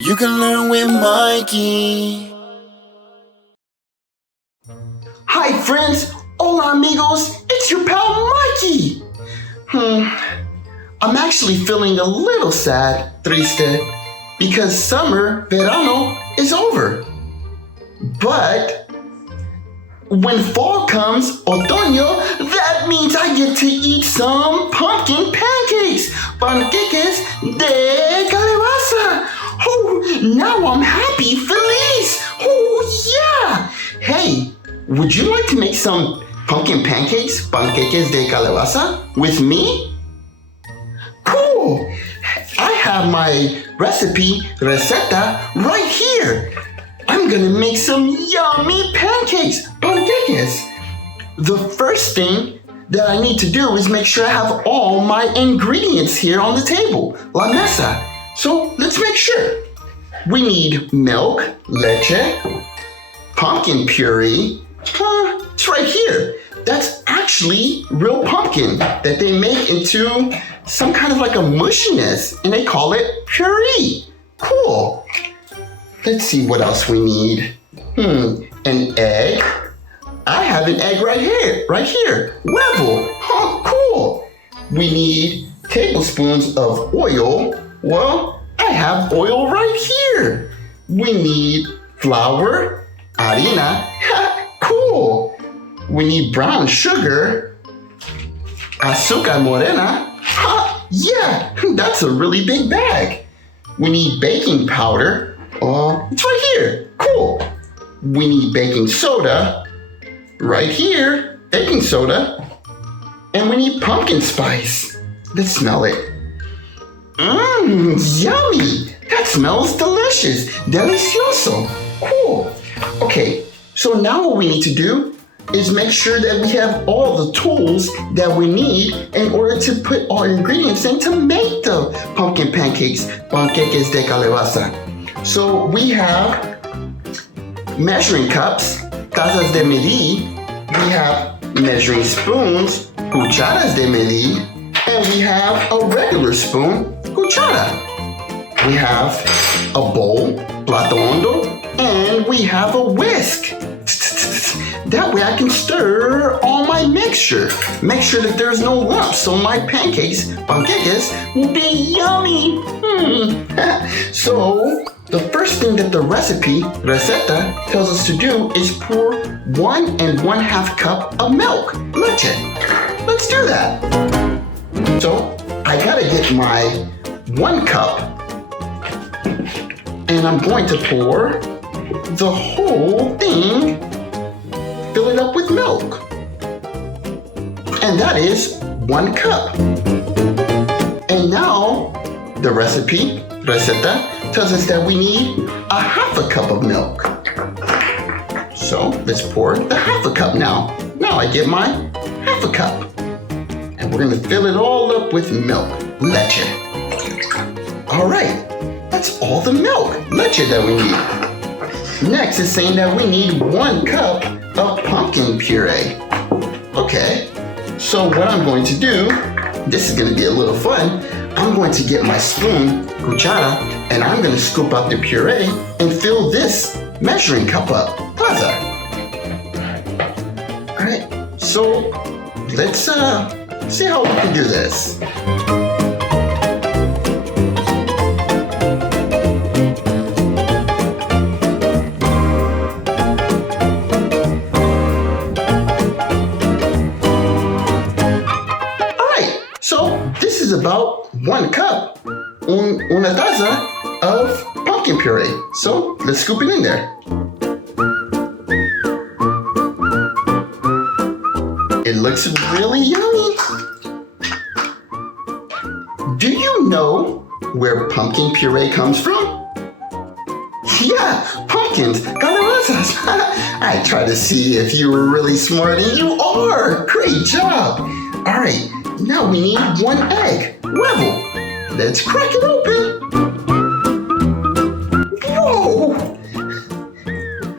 You can learn with Mikey. Hi friends, hola amigos, it's your pal Mikey. I'm actually feeling a little sad, Triste, because summer, Verano, is over. But when fall comes, Otoño, that means I get to eat some pumpkin pancakes, Pancakes de Calabaza. Oh, now I'm happy, feliz. Oh, yeah. Hey, would you like to make some pumpkin pancakes, Panqueques de Calabaza, with me? Cool. I have my recipe, Receta, right here. I'm gonna make some yummy pancakes, Pancakes. The first thing that I need to do is make sure I have all my ingredients here on the table, la mesa. So let's make sure. We need milk, leche, pumpkin puree. It's right here. That's actually real pumpkin that they make into some kind of like a mushiness, and they call it puree. Cool. Let's see what else we need. An egg. I have an egg right here. Huevo. Cool. We need tablespoons of oil. Well, I have oil right here. We need flour, harina. Cool. We need brown sugar, Azúcar Morena. Yeah, that's a really big bag. We need baking powder. It's right here. Cool. We need baking soda. Right here. Baking soda. And we need pumpkin spice. Let's smell it. Yummy. That smells delicious. Delicioso. Cool. Okay, so now what we need to do is make sure that we have all the tools that we need in order to put our ingredients in to make the pumpkin pancakes, Panqueques de Calabaza. So we have measuring cups, Tazas de Medir, we have measuring spoons, Cucharas de Medir, and we have a regular spoon, Cuchara. We have a bowl, Plato Hondo, and we have a whisk. That way I can stir all my mixture. Make sure that there's no lumps so my pancakes, Panqueques, will be yummy. So the first thing that the recipe, Receta, tells us to do is pour 1 1/2 cup of milk, Leche. Let's do that. So I gotta get my 1 cup and I'm going to pour the whole thing, fill it up with milk. And that is 1 cup. And now the recipe, Receta, tells us that we need 1/2 cup of milk. So let's pour the 1/2 cup now. Now I get my 1/2 cup. And we're gonna fill it all up with milk, Leche. All right, that's all the milk, Leche, that we need. Next is saying that we need 1 cup of pumpkin puree. Okay, so what I'm going to do, this is gonna be a little fun, I'm going to get my spoon, Cuchara, and I'm gonna scoop out the puree and fill this measuring cup up, Taza. All right, so let's see how we can do this. Is about 1 cup, una taza of pumpkin puree. So let's scoop it in there. It looks really yummy. Do you know where pumpkin puree comes from? Yeah, pumpkins, calabazas. I tried to see if you were really smart, and you are. Great job. All right. Now we need 1 egg, Huevo. Let's crack it open. Whoa!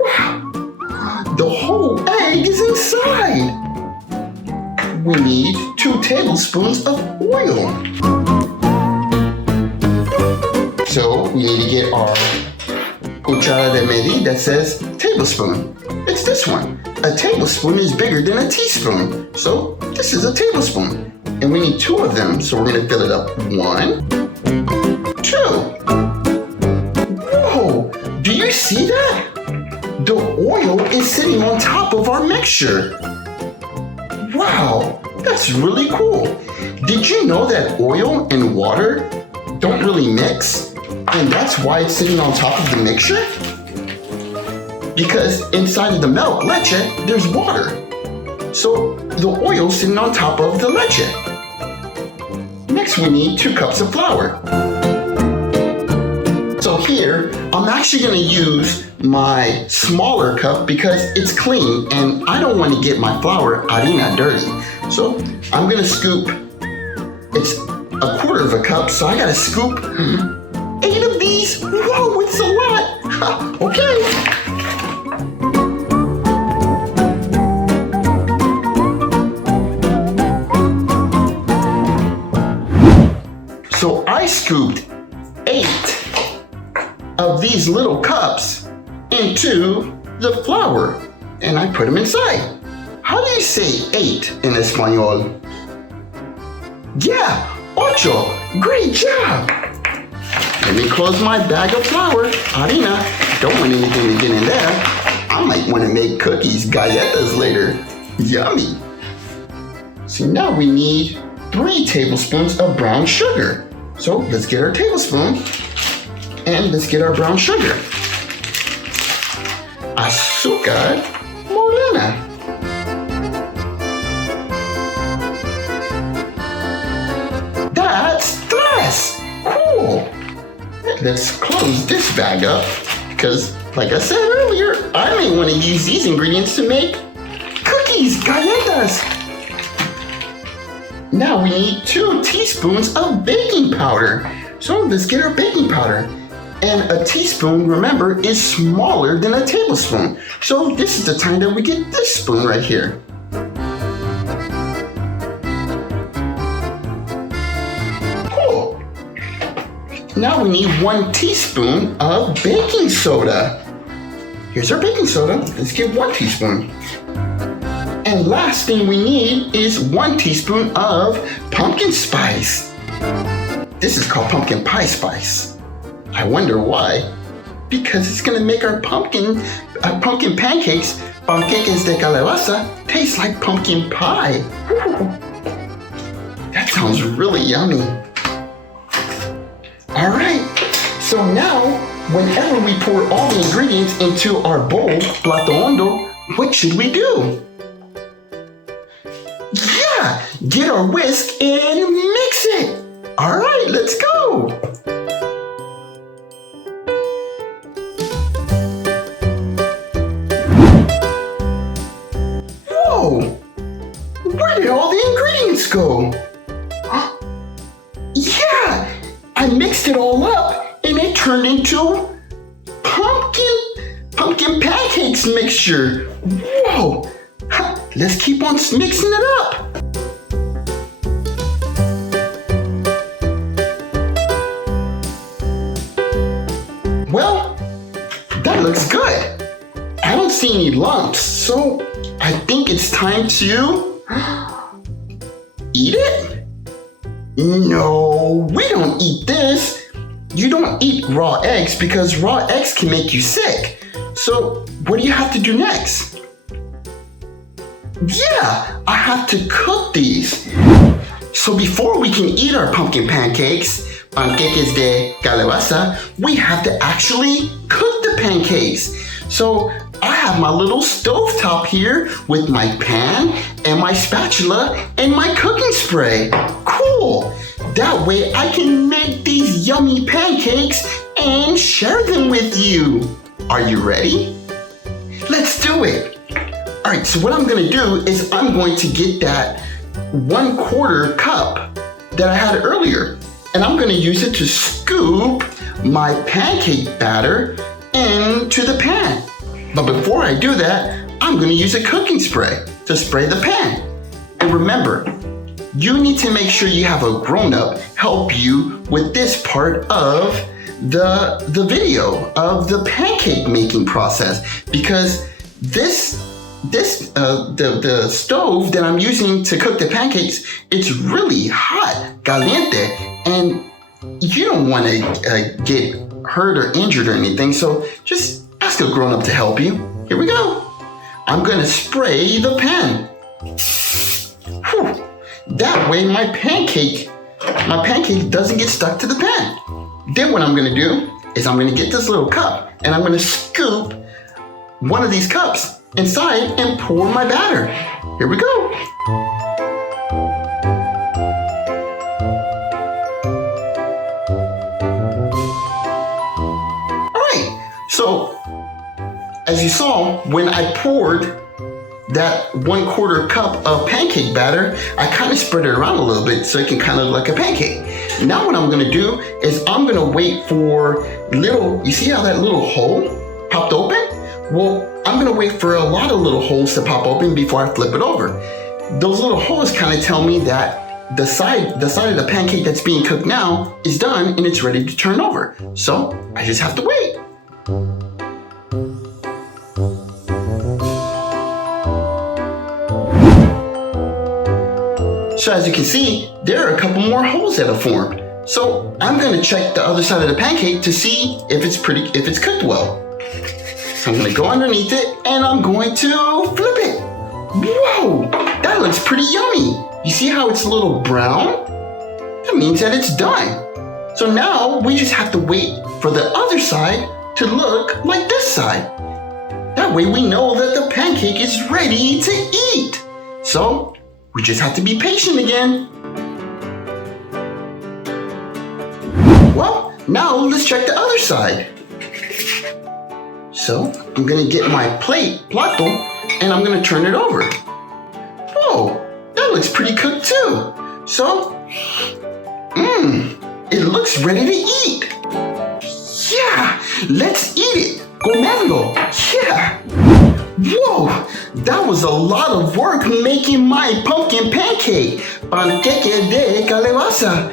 Wow! The whole egg is inside. We need 2 tablespoons of oil. So we need to get our Cuchara de Medir that says tablespoon. It's this one. A tablespoon is bigger than a teaspoon. So this is a tablespoon. And we need 2 of them. So we're gonna fill it up. 1, 2. Whoa, do you see that? The oil is sitting on top of our mixture. Wow, that's really cool. Did you know that oil and water don't really mix? And that's why it's sitting on top of the mixture? Because inside of the milk, leche, there's water. So the oil's sitting on top of the leche. Next, we need 2 cups of flour. So here, I'm actually gonna use my smaller cup because it's clean and I don't want to get my flour harina dirty. So I'm gonna scoop, it's 1/4 of a cup, so I gotta scoop 8 of these. Whoa, it's a lot. Okay. So I scooped 8 of these little cups into the flour and I put them inside. How do you say 8 in Espanol? Yeah, ocho. Great job. Let me close my bag of flour. Harina, don't want anything to get in there. I might want to make cookies, galletas later. Yummy. So now we need 3 tablespoons of brown sugar. So let's get our tablespoon and let's get our brown sugar. Azúcar, Morena. That's Triste. Cool. Let's close this bag up because, like I said earlier, I may want to use these ingredients to make cookies, galletas. Now we need 2 teaspoons of baking powder. So let's get our baking powder. And a teaspoon, remember, is smaller than a tablespoon. So this is the time that we get this spoon right here. Cool. Now we need 1 teaspoon of baking soda. Here's our baking soda. Let's get 1 teaspoon. And last thing we need is 1 teaspoon of pumpkin spice. This is called pumpkin pie spice. I wonder why. Because it's gonna make our pumpkin pancakes, Pancakes de Calabaza, taste like pumpkin pie. Ooh. That sounds really yummy. All right, so now whenever we pour all the ingredients into our bowl, Plato Hondo, what should we do? Yeah, get our whisk and mix it. All right, let's go. Whoa, where did all the ingredients go? Yeah, I mixed it all up and it turned into pumpkin pancakes mixture. Whoa. Let's keep on mixing it up. Well, that looks good. I don't see any lumps, so I think it's time to eat it. No, we don't eat this. You don't eat raw eggs because raw eggs can make you sick. So what do you have to do next? Yeah, I have to cook these. So before we can eat our pumpkin pancakes, Pancakes de Calabaza, we have to actually cook the pancakes. So I have my little stovetop here with my pan and my spatula and my cooking spray. Cool. That way I can make these yummy pancakes and share them with you. Are you ready? Let's do it. All right, so what I'm gonna do is I'm going to get that 1/4 cup that I had earlier, and I'm gonna use it to scoop my pancake batter into the pan. But before I do that, I'm gonna use a cooking spray to spray the pan. And remember, you need to make sure you have a grown-up help you with this part of the video of the pancake making process, because the stove that I'm using to cook the pancakes, it's really hot, caliente, and you don't want to get hurt or injured or anything, so just ask a grown-up to help you. Here we go. I'm gonna spray the pan. Whew. That way my pancake doesn't get stuck to the pan. Then what I'm gonna do is I'm gonna get this little cup and I'm gonna scoop one of these cups inside and pour my batter. Here we go. All right, so as you saw, when I poured that 1/4 cup of pancake batter, I kind of spread it around a little bit so it can kind of look like a pancake. Now what I'm gonna do is I'm gonna wait for you see how that little hole popped open? Well, I'm gonna wait for a lot of little holes to pop open before I flip it over. Those little holes kind of tell me that the side of the pancake that's being cooked now is done and it's ready to turn over. So I just have to wait. So as you can see, there are a couple more holes that have formed. So I'm gonna check the other side of the pancake to see if it's cooked well. So I'm gonna go underneath it and I'm going to flip it. Whoa, that looks pretty yummy. You see how it's a little brown? That means that it's done. So now we just have to wait for the other side to look like this side. That way we know that the pancake is ready to eat. So we just have to be patient again. Well, now let's check the other side. So I'm gonna get my plate, Plato, and I'm gonna turn it over. Oh, that looks pretty cooked too. So, it looks ready to eat. Yeah, let's eat it. Comerlo, yeah. Whoa, that was a lot of work making my pumpkin pancake, Panqueque de Calabaza.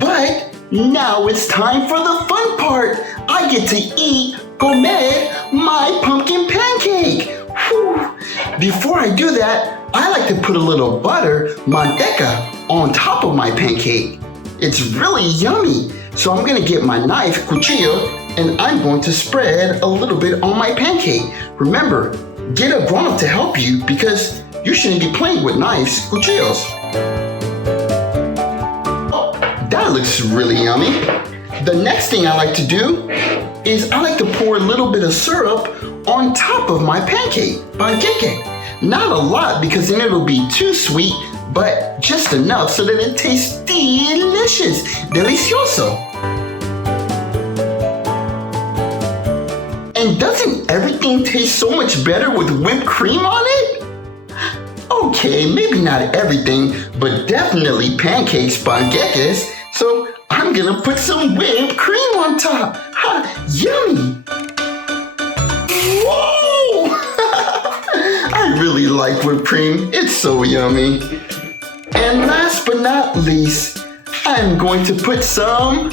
But now it's time for the fun part. I get to eat, comer my pumpkin pancake. Whew. Before I do that, I like to put a little butter, Manteca, on top of my pancake. It's really yummy. So I'm gonna get my knife, Cuchillo, and I'm going to spread a little bit on my pancake. Remember, get a grown-up to help you because you shouldn't be playing with knives, cuchillos. Oh, that looks really yummy. The next thing I like to do is I like to pour a little bit of syrup on top of my pancake, Panqueque. Not a lot because then it'll be too sweet, but just enough so that it tastes delicious, delicioso. And doesn't everything taste so much better with whipped cream on it? Okay, maybe not everything, but definitely pancakes, panqueques. So I'm gonna put some whipped cream on top. Ha, yummy! Whoa! I really like whipped cream. It's so yummy. And last but not least, I'm going to put some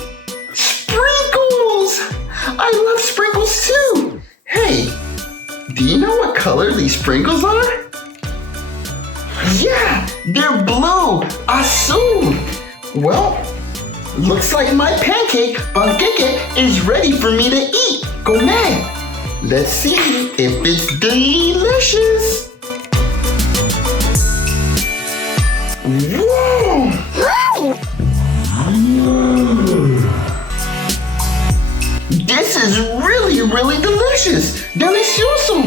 sprinkles. I love sprinkles too. Hey, do you know what color these sprinkles are? Yeah, they're blue, Azul. Well, looks like my pancake, Panqueque, is ready for me to eat. Comer. Let's see if it's delicious. Whoa! This is really, really delicious. Delicioso.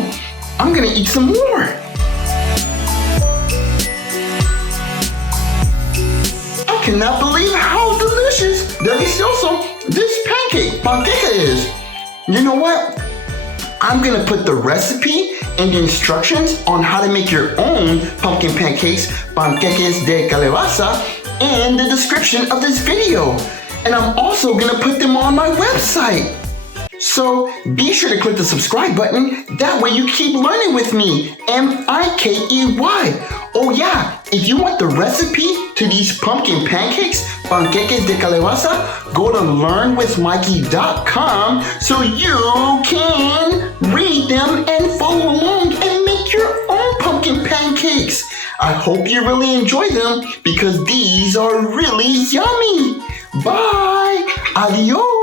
I'm gonna eat some more. I cannot believe how delicious, delicioso this pancake, Panqueque is. You know what? I'm gonna put the recipe and the instructions on how to make your own pumpkin pancakes, Pancakes de Calabaza, in the description of this video. And I'm also gonna put them on my website. So be sure to click the subscribe button. That way you keep learning with me, Mikey. Oh yeah, if you want the recipe to these pumpkin pancakes, Pancakes de Calabaza, go to learnwithmikey.com so you can read them and follow along and make your own pumpkin pancakes. I hope you really enjoy them because these are really yummy. Bye. Adios.